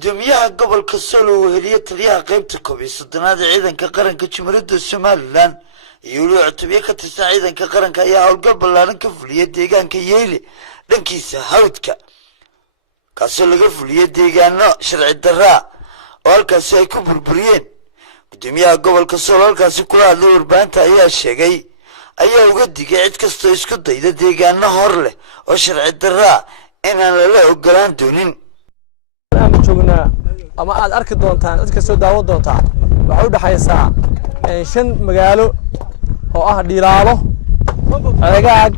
gudoomiyaha gobolka Solo weheliye taliyaha qaybta koob iyo soddonaad ee ciidanka qaranka Jamhuuriyadda Somaliland iyo weliba cutubyo ka tirsan ciidanka qaranka ayaa howlgal ballaaran ka fuliyay deegaanka Yeyle dhankiisa hawdka kaasoo laga fuliyay deegaano sharci darra oo halkaasi ay ku burburiyeen gudoomiyaha gobolka Solo halkaasi kula hadlay warbaahinta ayaa sheegay ayaa uga digay cid kastoo isku dayda deegaano hor leh oo sharci darra inaan la ogolaan doonin joogna ama aad arki doontaan cid kastoo daawan doontaa waxa u dhaxaysa 5 magaalo oo ah Dhiiraalo Ceegaag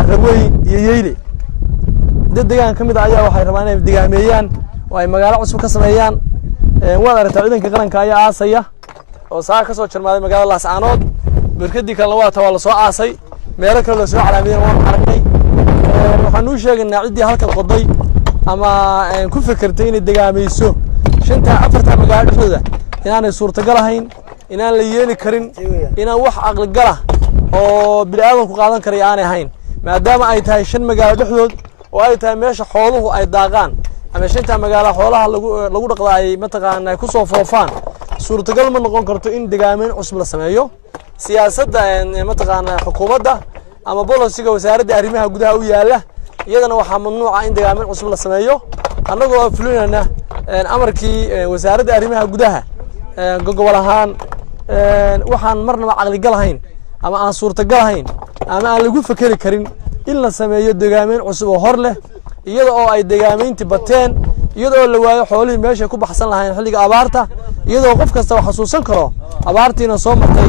Arraweyn iyo Yeyle deegaan kamid ah ayaa waxay rabaan inay deegaameeyaan oo ay magaalo cusub ka sameeyaan wada aragtaa ciidanka qaranka ayaa aasaya oo saa ka soo jarmaaday magaalada Laascaanood barkadii kale waa la soo aasay meelo kale la soo calaamiyay waan aragnay waxaan u sheegnaa cidii halka qoday ama ku fikirtay inay deegaamayso 4 magaalo dhexdooda inaanay suurtagal ahayn inaan la yeeli karin inaan wax aqal gala oo bini'aadan ku qaadan karay aanay ahayn maadaama ay tahay 5 magaalo dhexdood oo ay tahay meesha xooluhu ay daaqaan ama 5 magaalo xoolaha lagu dhaqday mataqaanaa ku soo foofaan suurtagal ma noqon karto in deegaameyn cusub la sameeyo siyaasadda mataqaanaa xukuumadda ama bolosiga wasaaradda arrimaha gudaha u yaala iyadana waxa mamnuuc ah in deegaameyn cusub la sameeyo annagoo fulinayna amarkii wasaaradda arrimaha gudaha gobol ahaan waxaan marnaba aqli galahayn ama aan suurtagal ahayn ama aan lagu fakari karin in la sameeyo deegaameyn cusub oo hor leh iyada oo ay deegaameynti bateen iyada oo la waayo xoolihii meesha ku baxsan lahayn xilliga abaarta iyada oo qof kasta wax xasuusan karo abaartiina soo martay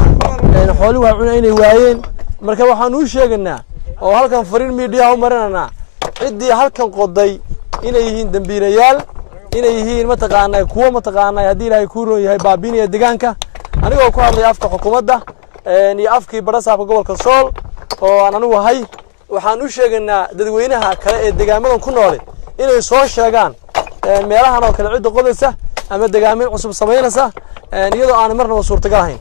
xooluhu waa cunay inay waayeen marka waxaan u sheegnaa oo halkan fariin media u marinana cidii halkan qoday inay yihiin dambiilayaal inay yihiin mataqaanaa kuwa mataqaanaa hadii Ilaahay ku roon yahay baabiinaya deegaanka anigoo ku hadlay afka xukuumadda iyo afkii barasaabka gobolka Sool oo aan anigu ahay waxaan u sheegnaa dadweynaha kale ee deegaamadan ku nool inay soo sheegaan meelahan oo kale cid qodaysa ama deegaameyn cusub sameynaysa iyadoo aan marnaba suurtagal ahayn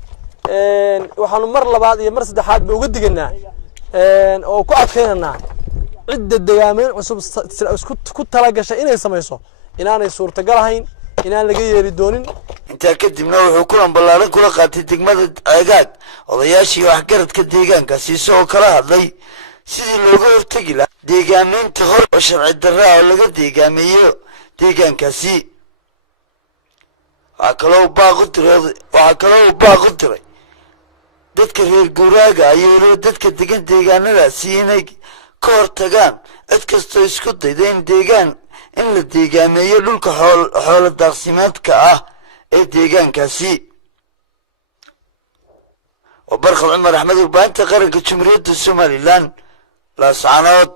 waxaanu mar labaad iyo mar saddexaad uga dignaa oo ku adkeynaa cidda deegaameyn cusub ku tala gashay inay sameyso inaanay suurtagal ahayn inaan laga yeeli doonin inta kadibna wuxuu kulan ballaaran kula qaatay degmada Ceegaag odayaashii waxgaradka deegaankaasi soo kala hadlay sidii looga hortagi lahaa deegaameynta hor oo sharci darra oo laga deegaameeyo deegaankaasi waxaa kaloo baaq u diray dadka reer guuraaga iyo dadka degan deegaanadaasi inay ka hortagaan cid kastoo isku dayda in la deegaameeyo dhulka xoolo daaqsimeedka ah ee deegaankaasi وبرخ عمر أحمد وبانت قرن كجمهورية الصوماليلان لا صعنات